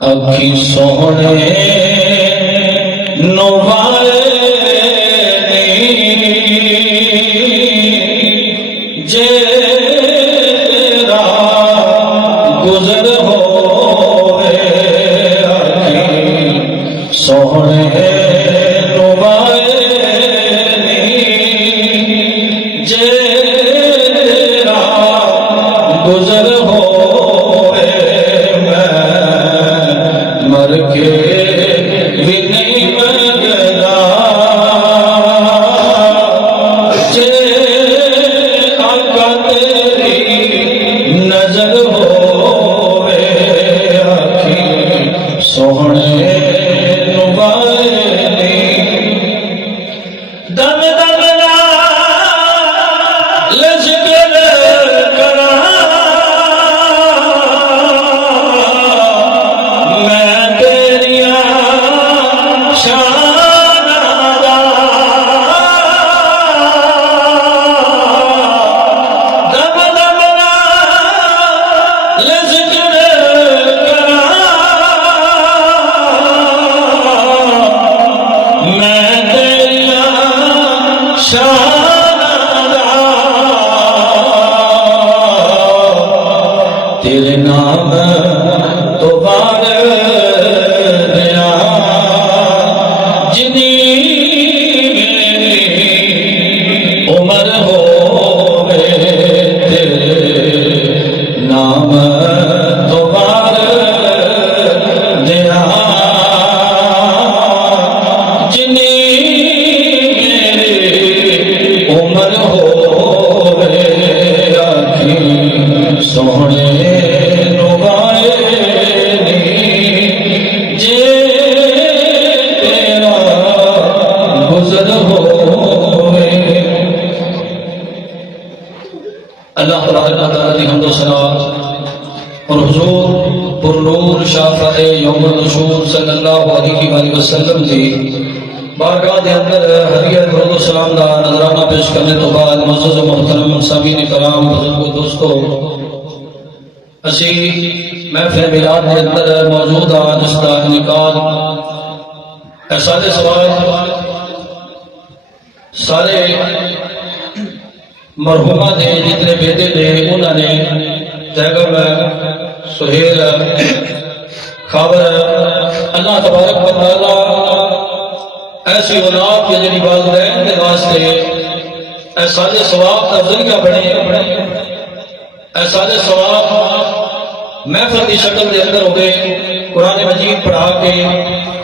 اکھی سونے نوائے جیرا گزر ہوئے اکھی سونے نوائے جیرا گزر ہوئے مر کے بھی نہیں مگنا جے آقا تیری نظر ہوئے آکھی سونے نبائے دم دم لذکر کرا تیرے نام تو بار دیا جنی عمر ہوئے تیرے نام تو بار دیا جنی عمر ہوئے آکھی سونے اللہ تعالیٰ کی حمد و ثنا اور حضور پر نور شافع یوم النشور صلی اللہ علیہ وآلہ وسلم دی بارگاہ دے اندر حدیعت درود و سلام دا نظرانہ پیش کرنے تو بعد معزز و محترم سامعین کرام بزرگ و دوستو اسی محفل میلاد دے اندر موجود آج اس کا انعقاد احسان سوال سارے مرحومہ دے جتنے بیٹے دے انہوں نے تیغم سہیل خابر اللہ تبارک و تعالیٰ ایسی اولاد کے جنی والدین کے واسطے احسان ثواب کا ذریعہ بنے احسان ثواب محفل کی شکل دے اندر ہوئے قرآن مجید پڑھا کے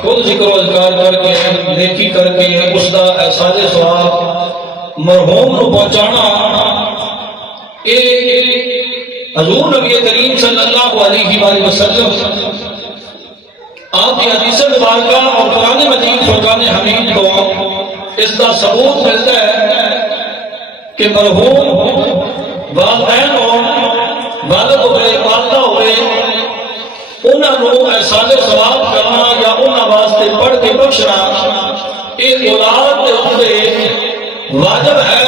خود ذکر و اذکار کر کے نیکی کر کے اس کا احسان ثواب مرحوم نو پہنچانا حضور نبی کریم صلی اللہ علیہ وآلہ وسلم آپ کی حدیث مبارکہ اور قرآن مجید فرقان حمید کو اس کا ثبوت ملتا ہے کہ مرحوم والدین ہو والد ہوئے والدہ ہوئے انہوں نے احسان ثواب کرنا یا انہوں واسطے پڑھ کے بخشنا ایک اولاد کے ہوتے واجب ہے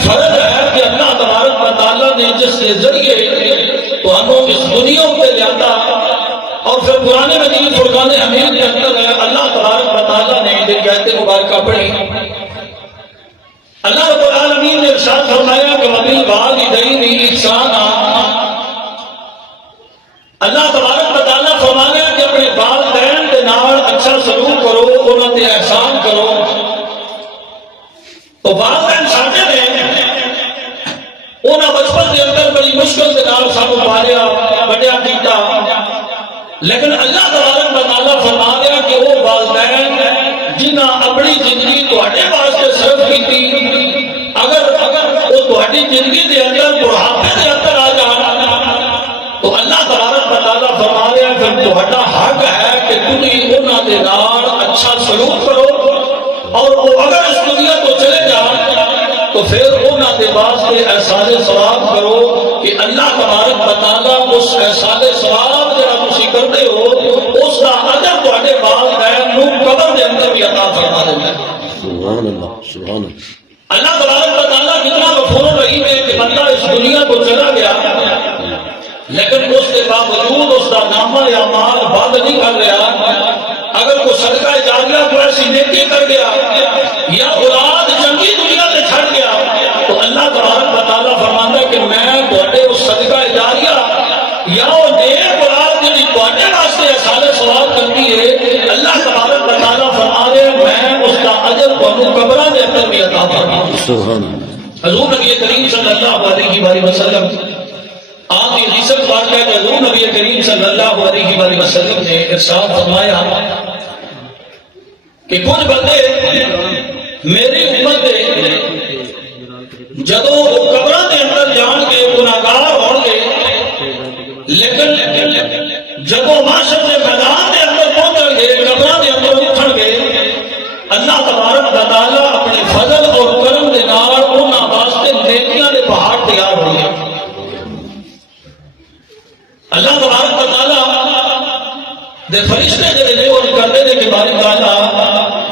فرض ہے کہ اللہ تبارک و تعالیٰ نے جس کے ذریعے تو ہمیں اس دنیا پہ جاتا اور پھر قرآن مجید فرقان حمید کے اندر اللہ تبارک و تعالیٰ نے یہ کہتے مبارکہ پڑھی اللہ رب العالمین نے ارشاد فرمایا کہ وبالوالدین احسانا اللہ تبارک و تعالیٰ فرمایا کہ اپنے والدین کے نال اچھا سلوک کرو انہوں نے احسان کرو تو والدین سامنے نے انہاں بچپن کے اندر بڑی مشکل سے نال سانو پالیا بڑیا کیتا لیکن اللہ تبارک و تعالیٰ فرما دیا کہ وہ والدین جنہاں اپنی زندگی تہاڈے واسطے صرف کیتی اگر وہ تہاڈی زندگی دے اندر بڑھاپے دے اندر آ جان تو اللہ تبارک و تعالیٰ فرما دیا پھر تہاڈا حق ہے کہ تم انہاں دے نال اچھا سلوک کرو اور وہ اگر اس دنیا کو چلے جان تو پھر انہاں دے واسطے احسان ثواب کرو کہ اللہ تبارک و تعالیٰ اس احسان ثواب جڑا تسی کرتے ہو اس کا اجر تہاڈے والدین نو قبر دے اندر بھی عطا فرما دیندا ہے سبحان اللہ سبحان اللہ اللہ تبارک و تعالیٰ کتنا غفور رحیم ہے کہ بندہ اس دنیا کو چلا گیا لیکن اس کے باوجود اس کا نامہ یا مال بند نہیں کر رہا. اگر کوئی صدقہ جاریہ کو ایسی نیکی کر گیا یا اولاد چنگی دنیا سے چھڑ گیا تو اللہ تبارک و تعالیٰ فرماتا ہے کہ میں تواڈے اس صدقہ جاریہ یا وہ نیک اولاد جڑی تواڈے واسطے اصالِ ثواب کرتی ہے اللہ تبارک و تعالیٰ فرما رہے میں اس کا اجر تانوں قبراں دے اندر بھی عطا فرماؤں. سبحان اللہ. حضور نبی کریم صلی اللہ علیہ وآلہ وسلم آپ یہ حدیث بات ہے کہ حضور نبی کریم صلی اللہ علیہ وآلہ وسلم نے ارشاد فرمایا کہ کچھ بندے میری امت دے جدوں وہ قبراں دے اندر جان کے گناہگار ہون گے لیکن جدوں معاشر دے میدان دے اندر پہنچیں گے قبراں دے اندر اٹھن گے اللہ تبارک و تعالیٰ اپنے فضل اور کرم دے نال انہاں واسطے نیکیاں دے پہاڑ تیار ہو گئے. اللہ تبارک و تعالیٰ دے فرشتے جڑے نے وہ کرتے ہیں کہ باری تعالیٰ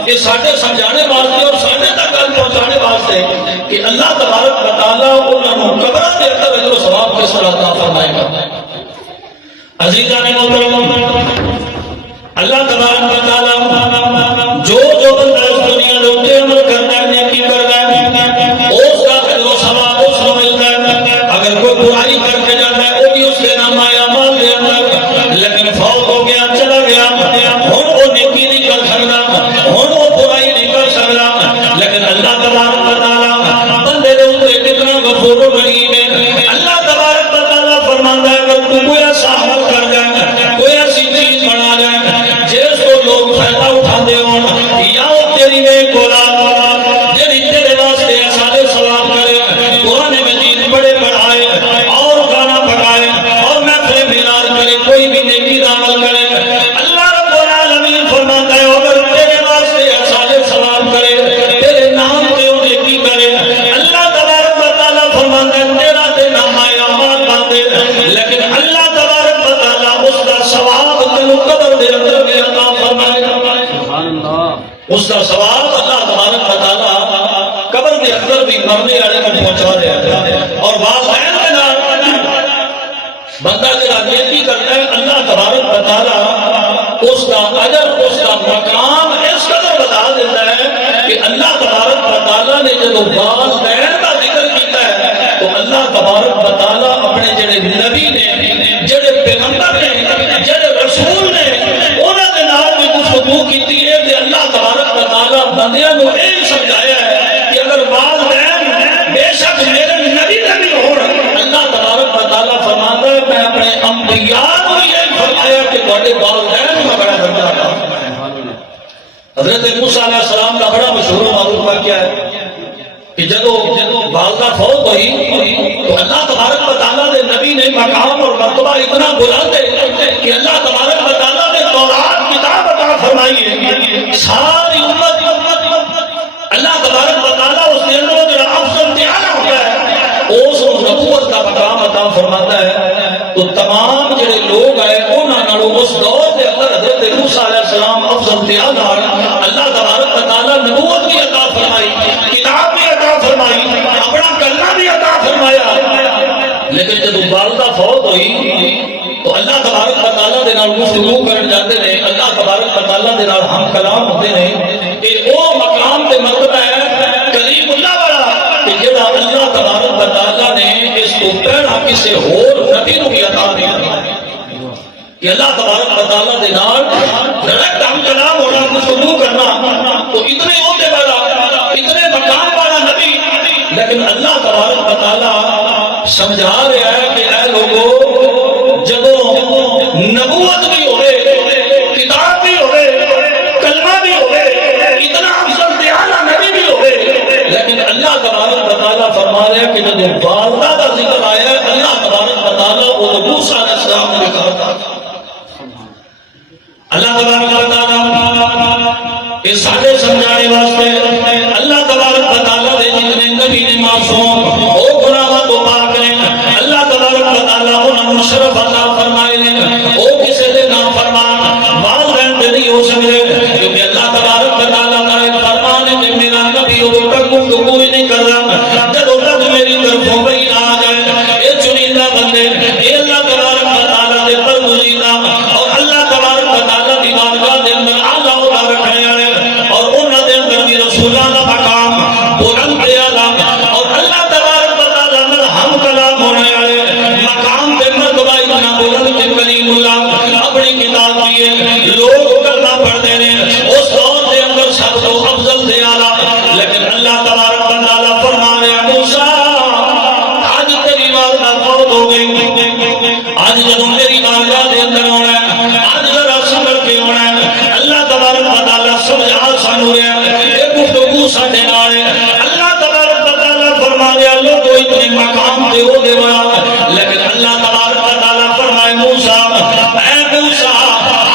یہ ساڈے سمجھانے واسطے اور ساڈے تک گل پہنچانے واسطے کہ اللہ تبارک و تعالیٰ انہوں نے قبراں دے اندر اجر و ثواب کس طرح عطا فرمائے گا. عزیزان محترم اللہ تبارک و تعالیٰ جو بندہ اس دنیا میں اٹھے عمل کرتا ہے نیکی کرتا ہے اس کا اجر و ثواب اس کو ملتا ہے. اگر کوئی برائی کر کے جاتا ہے وہ بھی اس کے نام آیا مال دے اندر لیکن فوت ہو گیا چلا گیا ہن وہ نیکی نہیں کر سکتا ہن وہ برائی نہیں کر سکتا. لیکن اللہ تبارک و تعالیٰ بندے دے اوپر کتنا غفور و رحیم ہے. اللہ تبارک و تعالیٰ فرماتا ہے اگر تو کوئی ایسا عمل کر جائے کوئی ایسی چیز بنا جائے جس کو لوگ فائدہ اٹھاندے ہون یا وہ تیری نیک اولاد جڑی تیرے واسطے اصالِ ثواب کرے قرآن مجید پڑھے پڑھائے اور گانا پکائے اور محفل میلاد کرے کوئی بھی نیکی کا عمل کرے اللہ رب العالمین فرماتا ہے اگر تیرے واسطے اصالِ ثواب کرے تیرے نام پہ وہ نیکی کرے اللہ تبارک و تعالیٰ فرماتا ہے تیرا تے نام آیا مال باندھے لیکن اللہ تبارک و تعالیٰ اس کا ثواب تینوں قبر دے اندر بھی عطا فرمائے گا. اس کا ثواب اللہ تبارک و تعالیٰ قبر کے اندر بھی مرنے والے کو پہنچا دیا ہے. اور والدین کے نال بندہ جڑا نیکی کرتا ہے اللہ تبارک و تعالیٰ اس کا اجر اس کا مقام اس قدر بتا دیتا ہے کہ اللہ تبارک و تعالیٰ نے جب والدین کا ذکر کیتا ہے تو اللہ تبارک و تعالیٰ اپنے جڑے نبی نے جڑے پیغمبر نے جڑے رسول نے انہاں دے نال بھی گفتگو کیتی ہے کہ اللہ تبارک و تعالیٰ بندیاں کو یہ سمجھایا ہے کہ اگر والدین بے شک میرے نبی نبی ہون اللہ تبارک و تعالیٰ فرماتا ہے میں اپنے انبیاء کو یہ فرمایا کہ تواڈے والدین میں بڑا درجہ عطا فرمایا. حضرت موسیٰ علیہ السلام کا بڑا مشہور معروف واقعہ ہے کہ جدو والدہ فوت ہوئی تو اللہ تبارک و تعالیٰ نے نبی نے مقام اور مرتبہ اتنا بلند ہے کہ اللہ تبارک و تعالیٰ نے تورات کتاب عطا فرمائی ہے. ساری امت اللہ تبارک و تعالیٰ اس کے اندر جو افضل اعلیٰ ہوتا ہے اس نبوت کا مقام عطا فرماتا ہے. تو تمام جڑے لوگ آئے انہاں اس دور کے اندر حضرت موسیٰ علیہ السلام افضل اعلیٰ اللہ تبارک و تعالیٰ نبوت بھی عطا فرمائی کتاب بھی عطا فرمائی اپنا کلمہ بھی عطا فرمایا. لیکن جب والدہ فوت ہوئی تو اللہ تبارک و تعالیٰ دے نال گفتگو کرن جاتے ہیں اللہ تبارک و تعالیٰ دے نال ہم کلام ہوتے ہیں کہ وہ مقام تے مرتبہ ہے کلیم اللہ والا کہ جڑا اللہ تبارک و تعالیٰ نے اس کو پہلا کسی اور نبی کو بھی عطا نہیں فرمایا کہ اللہ تبارک و تعالیٰ دے نال ڈائریکٹ ہم کلام ہونا گفتگو کرنا تو اتنے عہدے والا اتنے مقام والا نبی لیکن اللہ تبارک و تعالیٰ سمجھا رہا ہے کہ اے لوگوں جدوں نبوت بھی ہوئے کتاب بھی ہوئے کلمہ بھی ہوئے اتنا افضل اعلیٰ نبی بھی ہوئے لیکن اللہ تبارک و تعالیٰ فرما رہا ہے کہ جب والدہ کا ذکر آیا ہے اللہ تبارک و تعالیٰ وہ موسیٰ علیہ السلام نے کہا اللہ تبارک و تعالیٰ اس سارے سمجھانے واسطے اللہ تبارک و تعالیٰ دے جتنے نبی نے معصوم وہ گناہ تو پاک نے اللہ تبارک و تعالیٰ انہوں نے شرف عطا فرمائے نے وہ کسی دے نام فرمان والدین دے نہیں ہو سکتے کیونکہ اللہ تبارک و تعالیٰ کا ایک فرمان ہے کہ میرا نبی ادھر تک گفتگو ہی نہیں کر رہا جب تک میری طرف وہی نہ آ جائے یہ چنیندہ بندے یہ اللہ تعالیٰ ہوتی ہے لوگ کلمہ پڑھتے ہیں اس دور کے اندر سب تو افضل سے اعلیٰ لیکن اللہ تبارک و تعالیٰ فرما رہے ہیں موسیٰ آج تیری والدہ فوت ہو گئی آج جب میری والدہ دے اندر ہونا ہے آج ذرا سمجھ کے ہونا ہے اللہ تبارک و تعالیٰ سمجھا سانو رہے ہیں ایک گفتگو ساڈے نال ہے اللہ تبارک و تعالیٰ فرما رہے ہیں لوگوں اتنے مقام دے ہو دے ہوا لیکن اللہ تبارک و تعالیٰ فرمائے موسیٰ اے موسیٰ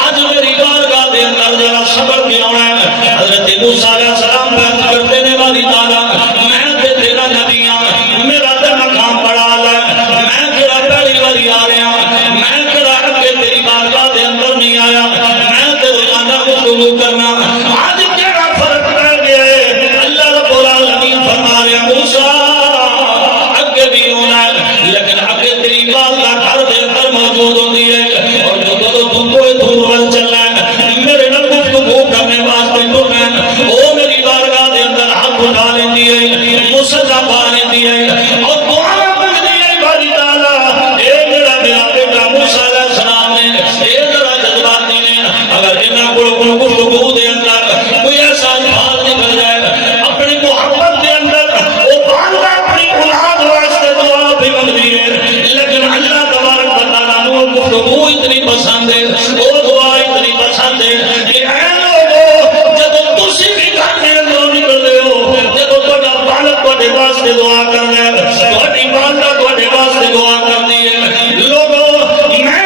آج میری بارگاہ دے اندر ذرا صبر کے ہونا ہے حضرت موسیٰ علیہ السلام بیعت کرتے نے والی تعالیٰ میں تے تیرا نبی ہاں میرا تے مقام بڑا اعلیٰ ہے میں تیرا پہلی والی آ رہا ہوں میں تیرا اگے تیری بارگاہ دے اندر نہیں آیا میں تے روزانہ گفتگو کرنا آج کیڑا فرق پہ گیا ہے اللہ رب العالمین فرما رہے ہیں موسیٰ اگے بھی ہونا ہے لیکن اگے تیری والدہ گھر دے اندر موجود ہوتی ہے اور جو تم کوئی دور ول چلنا ہے میرے نال گفتگو کرنے واسطے ترنا ہے وہ میری بارگاہ دے اندر ہاتھ اٹھا لیندی ہے مسجدہ پا لیندی ہے اور دعا مانگدی ہے باری تعالیٰ اے میرا بیٹا موسیٰ علیہ السلام نے اے ذرا جذباتی نے اگر انہاں کول گفتگو دے اندر کوئی ایسا الفاظ نکل جائے اپنی محبت دے اندر وہ والدہ اپنی اولاد واسطے دعا بھی مانگدی ہے لیکن اللہ تبارک و تعالیٰ نو گفتگو اتنی پسند ہے وہ دعا اتنی پسند ہے کہ اے لوگو جب تسی بھی گھر دے اندر نکلدے ہو جب تہاڈا والد تہاڈے واسطے دعا کردا ہے تہاڈی والدہ تہاڈے واسطے دعا کردی ہے لوگو میں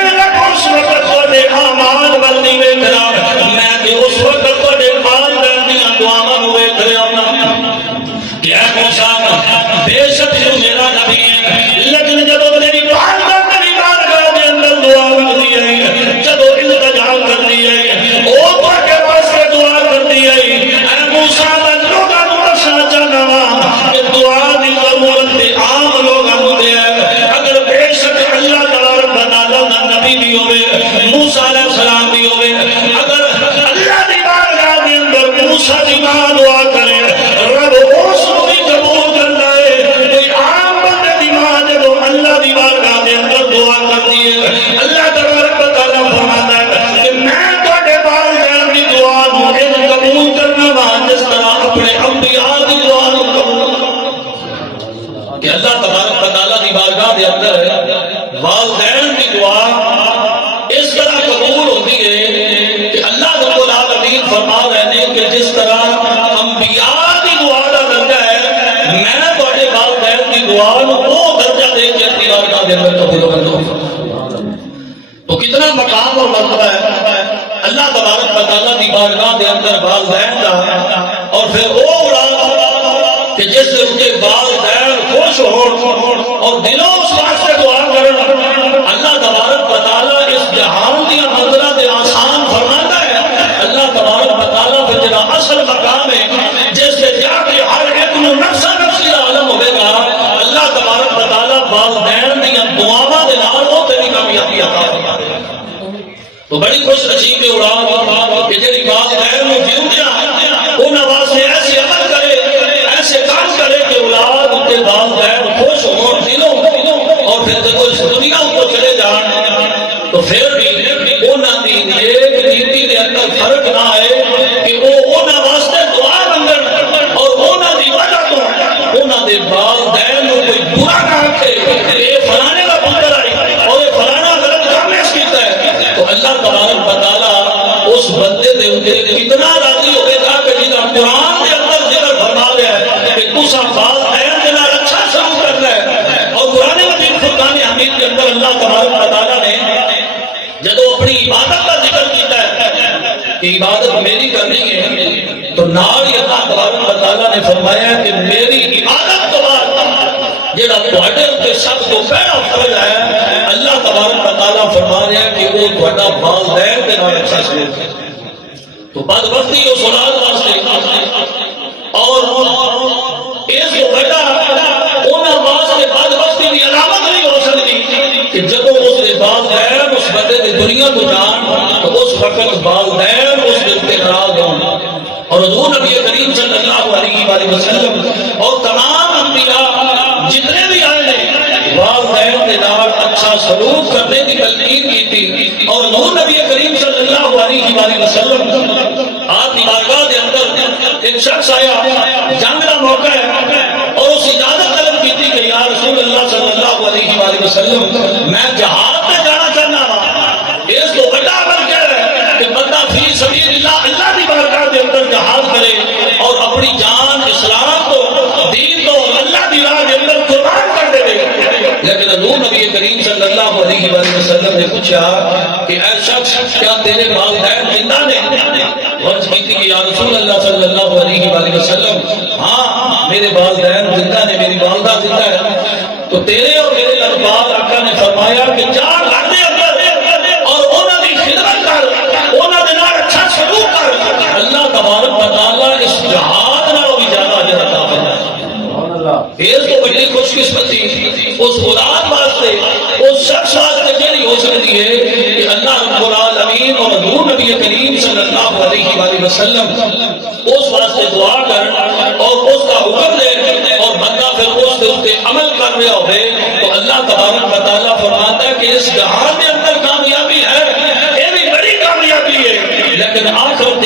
اس وقت تہاڈے اعمال ول نہیں ویکھ رہا میں تے اس وقت تہاڈے والدین دیاں دعاواں نو ویکھ رہا ہوں کہ اے موسیٰ بے شک تو میرا نبی ہے لیکن جب میری والدہ میری بارگاہ دے اندر دعا مانگدی ہے جب التجا کرتی ہے او تہاڈے واسطے دعا کرتی ہے اے موسیٰ میں لوگاں نوں دسنا چاہنا وا کہ دعا دی ضرورت تے عام لوگاں نوں دے اگر بے شک اللہ تبارک و تعالیٰ دا نبی بھی ہوے موسیٰ علیہ السلام بھی ہوے اگر اللہ دی بارگاہ دے اندر موسیٰ دی ماں دعا کرے رب اس کو بھی قبول کرتا ہے کوئی عام بندے دی ماں جب اللہ دی بارگاہ دے اندر دعا کرتی ہے اللہ تبارک و تعالیٰ فرماتا ہے کہ میں تہاڈے والدین دی دعا نو قبول کرنا وا جس طرح اپنے انبیاء دی دعا نو قبول کہ اللہ تبارک و تعالیٰ دی بارگاہ دے اندر والدین دی دعا اس طرح قبول ہوتی ہے کہ اللہ رب العالمین فرما رہے ہیں کہ جس طرح انبیاء دی دعا دا درجہ ہے میں تہاڈے والدین دی دعا نو وہ درجہ دے کے اپنی بارگاہ دے اندر قبول کرتا ہوں تو کتنا مقام اور مرتبہ ہے اللہ تبارک و تعالیٰ دی بارگاہ دے اندر والدین دا اور پھر وہ اولاد کہ جس سے ان کے والدین خوش ہو اور دلوں اس واسطے دعا کرن اللہ تبارک و تعالیٰ اس جہان دی منزلہ دے آسان فرماتا ہے اللہ تبارک و تعالیٰ پھر جڑا اصل مقام ہے جس سے جا کے ہر ایک نو نفسا نفسی دا عالم ہوے گا اللہ تبارک و تعالیٰ والدین دی دعاواں دے نال او تے کامیابی عطا فرما دے تو بڑی خوش نصیب اولاد کہ جڑی والدین نو جیندیاں انہاں واسطے ایسے عمل کرے ایسے کام کرے کہ اولاد کے والدین خوش ہوں دلوں اور پھر جب اس دنیا کو چلے جان تو پھر بھی انہاں دی ایک نیتی دے اندر فرق نہ آئے کہ وہ انہاں واسطے دعا منگن اور انہاں دی وجہ تو انہاں دے والدین نو کوئی برا نہ آکھے کہ یہ فلانے کا پتر آئی اور یہ فلانا غلط کام اس کیتا ہے تو اللہ تبارک و تعالیٰ اس بندے دے اندر کتنا راضی ہوئے گا کہ جنہاں قرآن دے اندر ذکر فرما لیا ہے کہ تساں والدین دے نال اچھا سلوک کرنا ہے اور قرآن مجید فرقان حمید کے اندر اللہ تبارک و تعالیٰ نے جب اپنی عبادت کا ذکر کیتا ہے کہ عبادت میری کرنی ہے تو نال ہی اللہ تبارک و تعالیٰ نے فرمایا کہ میری عبادت تو بعد جڑا تواڈے تے سب تو پہلا فرض ہے اللہ تبارک و تعالیٰ فرما رہا ہے کہ وہ تواڈا والدین دے نال اچھا سلوک ہے تو بدبختی اس اولاد واسطے اور اس کو بیٹا انہاں واسطے بدبختی دی علامت نہیں ہو سکتی کہ جب اس دے والدین اس بندے دی دنیا کو جان تو اس وقت والدین اس دے تے ناراض ہوں اور حضور نبی کریم صلی اللہ علیہ وآلہ وسلم اور تمام انبیاء جتنے بھی آئے ہیں والدین کے نال اچھا سلوک کرنے کی تلقین کی تھی اور حضور نبی کریم صلی اللہ علیہ وآلہ وسلم آپ کی بارگاہ کے اندر ایک شخص آیا، جنگ کا موقع ہے، اور اس اجازت طلب کی تھی کہ یا رسول اللہ صلی اللہ علیہ وآلہ وسلم میں جہاد میں جانا چاہنا ہوں۔ اس کو بڑا عمل کیا ہے کہ بندہ فی سبیل اللہ اللہ کی بارگاہ کے اندر جہاد کرے اور اپنی جان اسلام کو دین کو اللہ کی راہ کے اندر قربان کر دے۔ لیکن حضور نبی کریم صلی اللہ علیہ وآلہ وسلم نے پوچھا کہ اے شخص کیا تیرے والدین زندہ نے؟ عرض کی تھی کہ یا رسول اللہ صلی اللہ علیہ وآلہ وسلم ہاں میرے والدین زندہ نے، میری والدہ زندہ ہے۔ تو تیرے اور میرے الفاظ آقا نے فرمایا کہ چار گھر دے اندر اور انہوں کی خدمت کر، انہوں نے نال اچھا سلوک کر، اللہ تبارک و تعالی اس جہاد نہ بھی زیادہ اجر عطا فرمائے۔ اس کو بڑی خوش قسمتی اس غلام واسطے، اس شخص واسطے جڑی ہو سکتی ہے کہ اللہ رب العالمین اور حضور نبی کریم صلی اللہ علیہ وآلہ وسلم اس واسطے دعا کر اور اس کا حکم دے اور بندہ پھر اس کے عمل کر رہا ہوئے تو اللہ تبارک و تعالیٰ فرماتا ہے کہ اس جہان کے اندر کامیابی ہے، یہ بھی بڑی کامیابی ہے، لیکن آخر